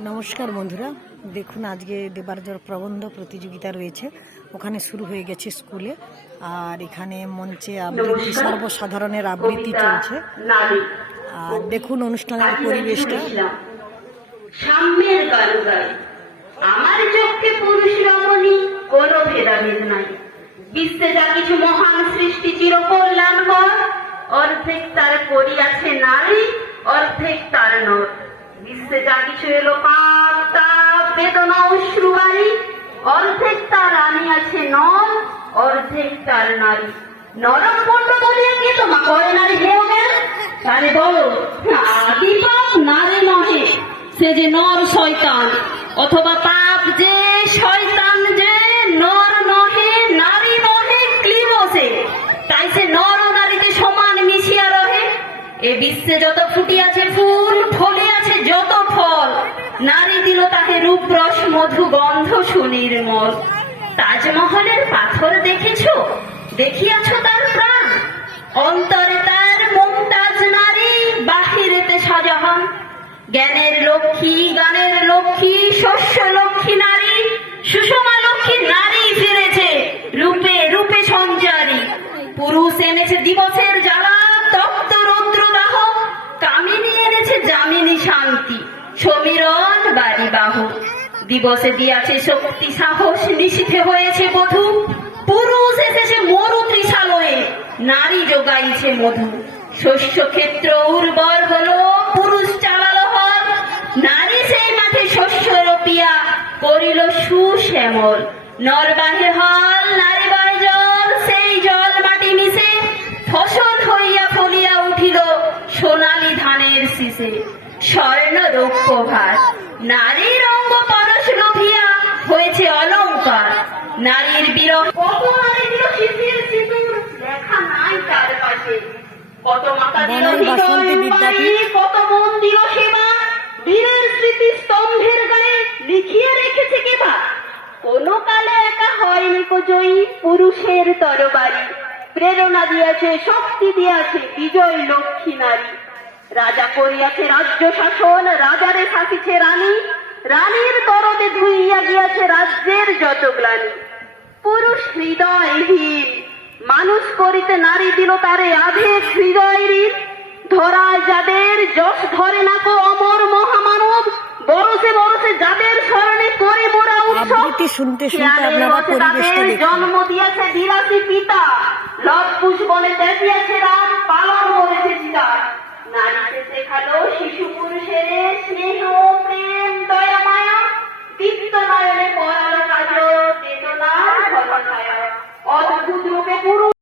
নমস্কার বন্ধুরা। দেখুন, আজকে দেবার্জর প্রবন্ধ প্রতিযোগিতা রয়েছে। ওখানে শুরু হয়ে গেছে স্কুলে। আর এখানে মঞ্চে আবৃত্তি, সর্বসাধারণের আবৃত্তি চলছে। আর দেখুন, অনুষ্ঠানের পরিবেশটা। আমার চোখে পুরুষ রমণী, কোন ভেদাভেদ নাই। বিশ্বে যা কিছু মহান সৃষ্টি চির কল্যাণকর অর্ধেক তার করিয়াছে নারী, অর্ধেক তার নর। সে যে নর শয়তান, অথবা পাপ যে শয়তান যে নর নহে নারী নহে ক্লিব সে। তাই সে নর নারীতে সমান মিশিয়া রহে। এ বিশ্বে যত ফুটিয়াছে ফুল, ফলিয়াছে যত ফল নারী দিল তাহে রূপ রস মধু গন্ধ সুনির্মল তাজমহলের পাথর দেখেছ? দেখিয়াছ তার প্রাণ? অন্তরে তার মমতাজ নারী বাহিরেতে সাজাহান। জ্ঞানের লক্ষ্মী, গানের লক্ষ্মী, শস্য লক্ষ্মী নারী, সুষমা লক্ষ্মী নারী ফিরেছে। রূপে রূপে সঞ্চারী। পুরুষ এনেছে দিবসের জ্বালা, তপ্ত রৌদ্র দাহ কামিনী এনেছে জামিনী শান্তি। সমীরণ বাড়ি বাহু দিবসে দিয়াছে শক্তি, সাহস নিশীথে হয়েছে বধূ। পুরুষ এসেছে মরু ত্রিশালয়ে নারী যোগাইছে মধু। শস্য ক্ষেত্র উর্বর হলো, পুরুষ চালালো হল। নারী সেই মাঠে শস্য রপিয়া, করিল সুশ্যামল। নর বাহে হল নারী বাহে জল, সেই জল মাটি মিশে, ফসল হইয়া ফলিয়া উঠিল সোনালি ধানের শীষে। স্বর্ণ রৌপ্য ভার। নারীর নারীর বিরহ। কত সিঁদুর লেখা নাই তার পাশে কত মাতা কত মন সেবা। বীরের স্মৃতি স্তম্ভের গায়ে লিখিয়ে রেখেছে কেবা কোন কালে একা হয়নি কো জয়ী পুরুষের তরবারি। প্রেরণা দিয়েছে শক্তি দিয়েছে বিজয় লক্ষ্মী নারী। রাজা করিয়াছে রাজ্য শাসন রাজারে শাসিছে রানী। রানীর তরদে ধুইয়া গিয়াছে রাজ্যের যত গ্লানি পুরুষ হৃদয়হীন মানুষ করিতে নারী দিল তারে আধেক হৃদয় ধরায় যাদের যশ ধরে না কো অমর মহামানব বরসে বরসে যাদের স্মরণে করে মোরা উৎসব শুনতে শুনতে আপনারা পরিবেশটা জন্ম দিয়েছে বিরাশি পিতা লব পুষ্পনে দেখিয়েছে রাত পালন করেছে চিতা নারীকে শেখালো শিশু পুরুষের স্নেহ cuatro mil